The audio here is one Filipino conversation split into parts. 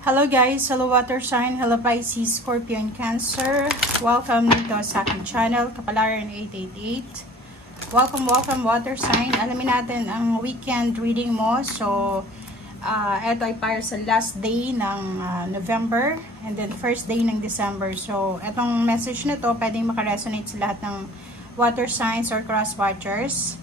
Hello guys, hello water sign, hello Pisces, Scorpio, and Cancer. Welcome dito sa aking channel, Kapalaran 888. Welcome water sign. Alamin natin ang weekend reading mo. So, ito ay para sa last day ng November and then first day ng December. So, etong message na to pwedeng makaresonate sa lahat ng water signs or cross watchers.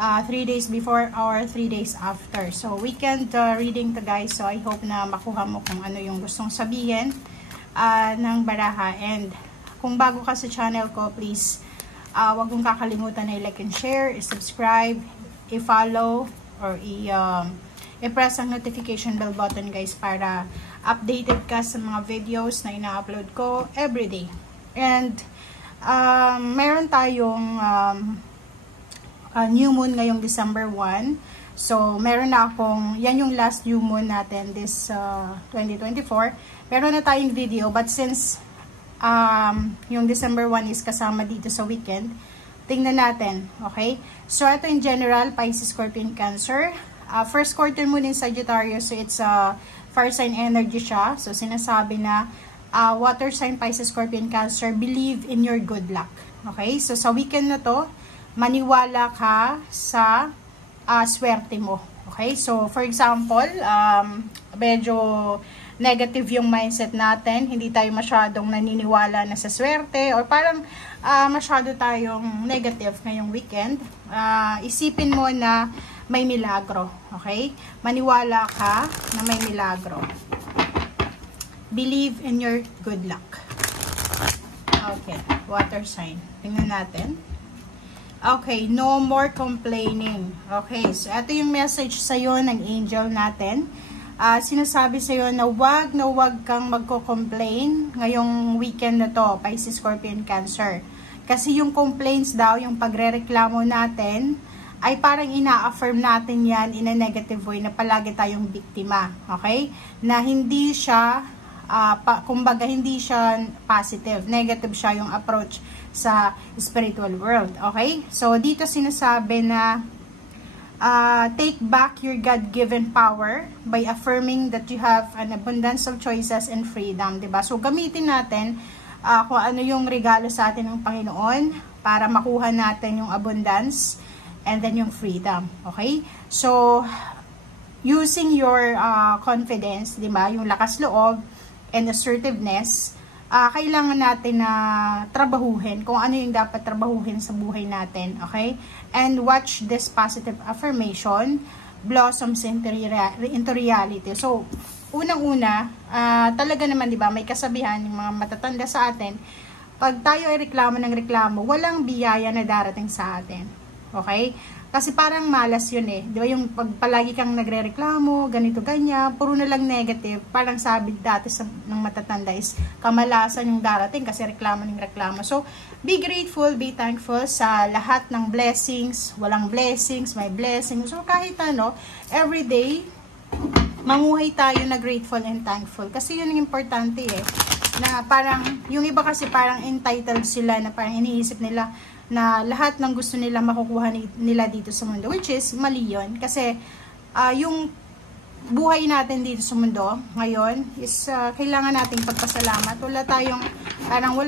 3 days before or 3 days after. So, weekend reading to guys. So, I hope na makuha mo kung ano yung gustong sabihin ng baraha. And, kung bago ka sa channel ko, please, wag mong kakalimutan na i-like and share, i-subscribe, i-follow, or i-press ang notification bell button guys para updated ka sa mga videos na ina-upload ko everyday. And, meron tayong new moon ngayong December 1. So, meron na akong, yan yung last new moon natin this 2024. Meron na tayong video, but since yung December 1 is kasama dito sa weekend, tingnan natin, okay? So, ito in general, Pisces, Scorpio, Cancer. First quarter moon in Sagittarius, so it's fire sign energy siya. So, sinasabi na water sign, Pisces, Scorpio, Cancer, believe in your good luck. Okay? So, sa weekend na to, maniwala ka sa swerte mo. Okay? So, for example, medyo negative yung mindset natin. Hindi tayo masyadong naniniwala na sa swerte or parang masyado tayong negative ngayong weekend. Isipin mo na may milagro. Okay? Maniwala ka na may milagro. Believe in your good luck. Okay. Water sign. Tingnan natin. Okay, no more complaining. Okay, so ito yung message sa'yo ng angel natin. Sinasabi sa'yo na wag kang magko-complain ngayong weekend na to, Pisces, Scorpio, and Cancer. Kasi yung complaints daw, yung pagre-reklamo natin, ay parang ina-affirm natin yan in a negative way na palagi tayong biktima. Okay? Na hindi siya, kumbaga hindi siya positive. Negative siya yung approach sa spiritual world. Okay? So, dito sinasabi na take back your God-given power by affirming that you have an abundance of choices and freedom. Diba? So, gamitin natin kung ano yung regalo sa atin ng Panginoon para makuha natin yung abundance and then yung freedom. Okay? So, using your confidence, diba? Yung lakas loob and assertiveness, kailangan natin na trabahuhin kung ano yung dapat trabahuhin sa buhay natin, okay? And watch this positive affirmation blossoms into reality. So, unang-una, talaga naman, di ba, may kasabihan yung mga matatanda sa atin, pag tayo ay reklamo ng reklamo, walang biyaya na darating sa atin, okay? Kasi parang malas yun eh. Di ba yung pag palagi kang nagre-reklamo, ganito, ganyan, puro na lang negative. Parang sabi dati ng matatanda is kamalasan yung darating kasi reklamo ng reklamo. So, be grateful, be thankful sa lahat ng blessings. Walang blessings, may blessings. So, kahit ano, everyday, mamuhay tayo na grateful and thankful. Kasi yun yung importante eh. Na parang, yung iba kasi parang entitled sila na parang iniisip nila na lahat ng gusto nila makukuha nila dito sa mundo, which is mali yun. Kasi yung buhay natin dito sa mundo ngayon is kailangan nating pagpasalamat. Wala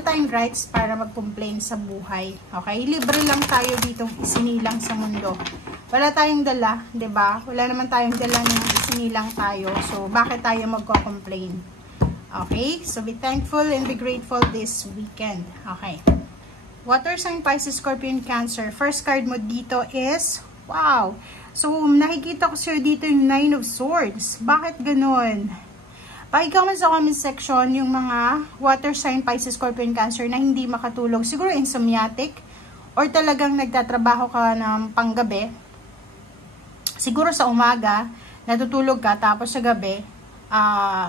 tayong rights para mag-complain sa buhay. Okay? Libre lang tayo dito isinilang sa mundo. Wala tayong dala, 'di ba? Wala naman tayong dala ng isinilang tayo. So bakit tayo magko-complain? Okay? So be thankful and be grateful this weekend. Okay. Water sign, Pisces, Scorpio, Cancer. First card mo dito is, wow. So, nakikita ko sa'yo dito yung 9 of Swords. Bakit ganun? Pakicomment sa comment section yung mga water sign, Pisces, Scorpio, Cancer na hindi makatulog. Siguro insomniatic or talagang nagtatrabaho ka ng panggabi. Siguro sa umaga, natutulog ka tapos sa gabi,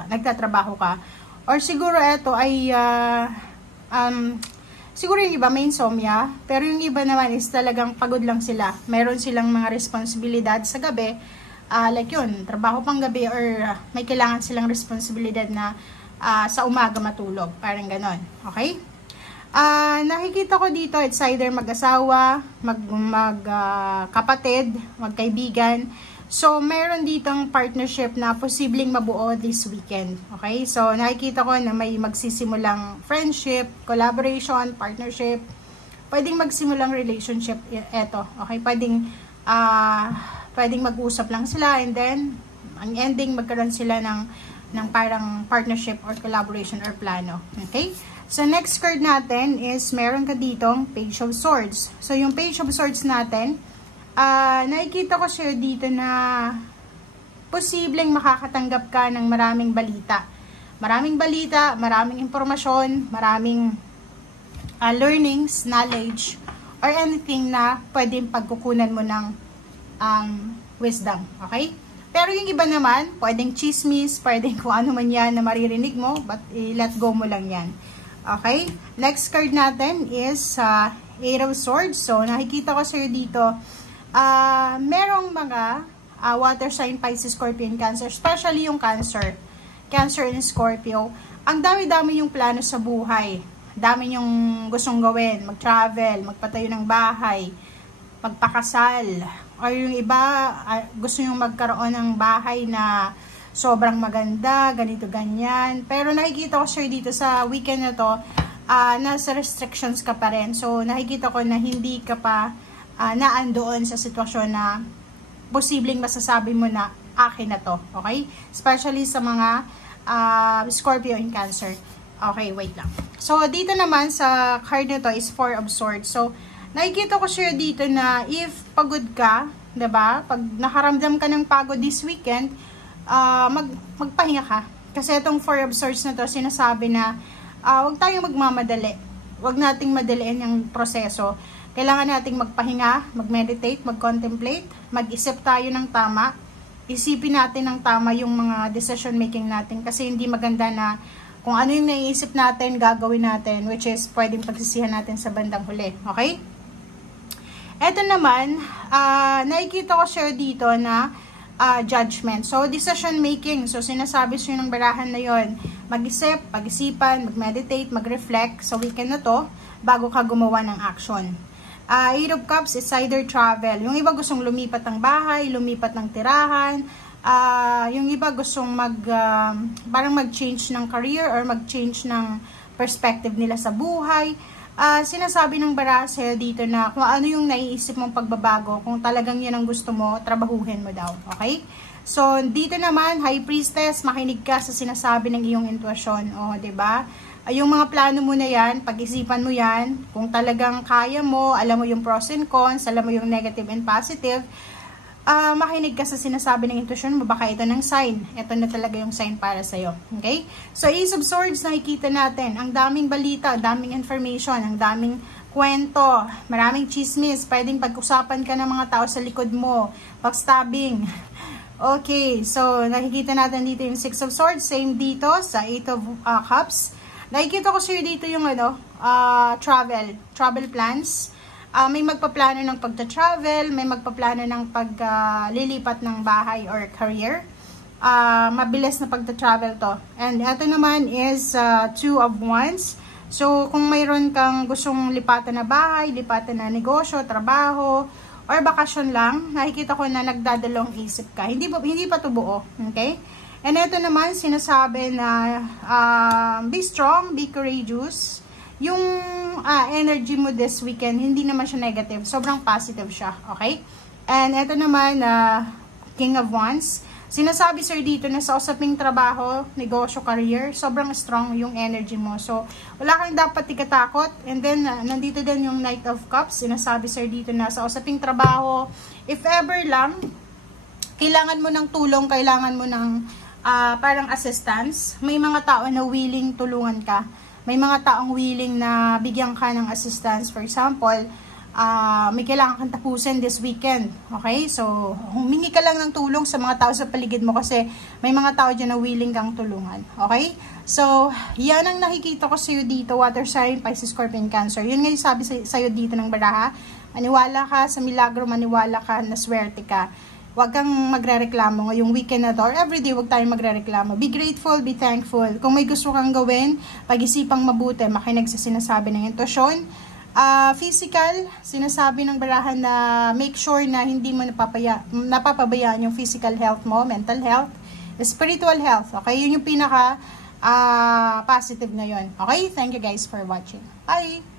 nagtatrabaho ka. Or siguro ito ay siguro yung iba may insomnia, pero yung iba naman is talagang pagod lang sila. Meron silang mga responsibilidad sa gabi, like yun, trabaho pang gabi or may kailangan silang responsibilidad na sa umaga matulog. Parang ganon. Okay? Nakikita ko dito, it's either mag-asawa, magkapatid, magkaibigan, So, meron ditong partnership na posibleng mabuo this weekend. Okay? So, nakikita ko na may magsisimulang friendship, collaboration, partnership. Pwedeng magsimulang relationship. Eto. Okay? Pwedeng mag-usap lang sila and then, ang ending, magkaroon sila ng parang partnership or collaboration or plano. Okay? So, next card natin is meron ka ditong Page of Swords. So, yung Page of Swords natin, nakikita ko siya dito na posibleng makakatanggap ka ng maraming balita. Maraming balita, maraming impormasyon, maraming learnings, knowledge, or anything na pwedeng pagkukunan mo ng wisdom. Okay? Pero yung iba naman, pwedeng chismis, pwedeng kung ano man yan na maririnig mo, but let go mo lang yan. Okay? Next card natin is Eight of Swords. So, nakikita ko sa'yo dito, merong mga water sign, Pisces, Scorpio, and Cancer. Especially yung Cancer. Cancer and Scorpio. Ang dami-dami yung plano sa buhay. Dami yung gustong gawin. Mag-travel, magpatayo ng bahay, magpakasal. Or yung iba, gusto yung magkaroon ng bahay na sobrang maganda, ganito, ganyan. Pero nakikita ko sir dito sa weekend na to, nasa restrictions ka pa rin. So, nakikita ko na hindi ka pa naandoon sa sitwasyon na posibleng masasabi mo na akin na to. Okay? Especially sa mga Scorpio and Cancer. Okay, wait lang. So, dito naman sa card na to is Four of Swords. So, nakikita ko sir dito na if pagod ka, diba? Pag nakaramdam ka ng pagod this weekend, magpahinga ka. Kasi itong Four of Swords na to, sinasabi na huwag tayong magmamadali. Huwag nating madaliin yung proseso. Kailangan nating magpahinga, mag-meditate, mag-contemplate, mag-isip tayo ng tama. Isipin natin ng tama yung mga decision making natin. Kasi hindi maganda na kung ano yung naiisip natin, gagawin natin, which is pwedeng pagsisihan natin sa bandang huli. Okay? Eto naman, nakikita ko siya dito na judgment. So, decision making. So, sinasabi siya ng barahan na yon, mag-isip, pag-isipan, mag-meditate, mag-reflect sa weekend na to bago ka gumawa ng action. Eight of Cups is either travel. Yung iba gustong lumipat ng bahay, lumipat ng tirahan. Yung iba gustong parang mag-change ng career or mag-change ng perspective nila sa buhay. Sinasabi ng baraha dito na kung ano yung naiisip mong pagbabago, kung talagang yan ang gusto mo, trabahuhin mo daw. Okay? So, dito naman, High Priestess, makinig ka sa sinasabi ng iyong intuition. O, diba? Yung mga plano mo na yan, pag-isipan mo yan, kung talagang kaya mo, alam mo yung pros and cons, alam mo yung negative and positive, makinig ka sa sinasabi ng intuition mo, baka ito ng sign. Ito na talaga yung sign para sa'yo. Okay? So, Ace of Swords, nakikita natin. Ang daming balita, ang daming information, ang daming kwento, maraming chismis, pwedeng pag-usapan ka ng mga tao sa likod mo, backstabbing. Okay, so, nakikita natin dito yung Six of Swords, same dito sa Eight of Cups. Nakikita ko sa'yo dito yung travel plans. May magpaplano ng pagta-travel, may magpaplano ng paglilipat ng bahay or career. Mabilis na pagta-travel to. And ito naman is Two of Wands. So, kung mayroon kang gustong lipatan na bahay, lipatan na negosyo, trabaho, or bakasyon lang, nakikita ko na nagdadalong isip ka. Hindi pa to buo. Okay? And ito naman, sinasabi na be strong, be courageous. Yung energy mo this weekend, hindi naman siya negative. Sobrang positive siya. Okay? And ito naman, King of Wands. Sinasabi sir dito na sa usaping trabaho, negosyo, career, sobrang strong yung energy mo. So, wala kang dapat ikatakot. And then, nandito din yung Knight of Cups. Sinasabi sir dito na sa usaping trabaho, if ever lang, kailangan mo ng tulong, kailangan mo ng parang assistance. May mga tao na willing tulungan ka. May mga taong willing na bigyan ka ng assistance. For example, may kailangan kang tapusin this weekend. Okay? So, humingi ka lang ng tulong sa mga tao sa paligid mo kasi may mga tao dyan na willing kang tulungan. Okay? So, yan ang nakikita ko sa'yo dito, water sign, Pisces, Scorpio, and Cancer. Yun nga yung sabi sa'yo dito ng baraha. Maniwala ka sa milagro, maniwala ka na swerte ka. Huwag kang magre-reklamo ngayong weekend na to or everyday huwag tayong magre-reklamo. Be grateful, be thankful. Kung may gusto kang gawin, pag-isipang mabuti, makinig sa sinasabi ng intuition. Physical, sinasabi ng barahan na make sure na hindi mo napapabayaan yung physical health mo, mental health, spiritual health. Okay, yun yung pinaka positive ngayon. Okay, thank you guys for watching. Bye!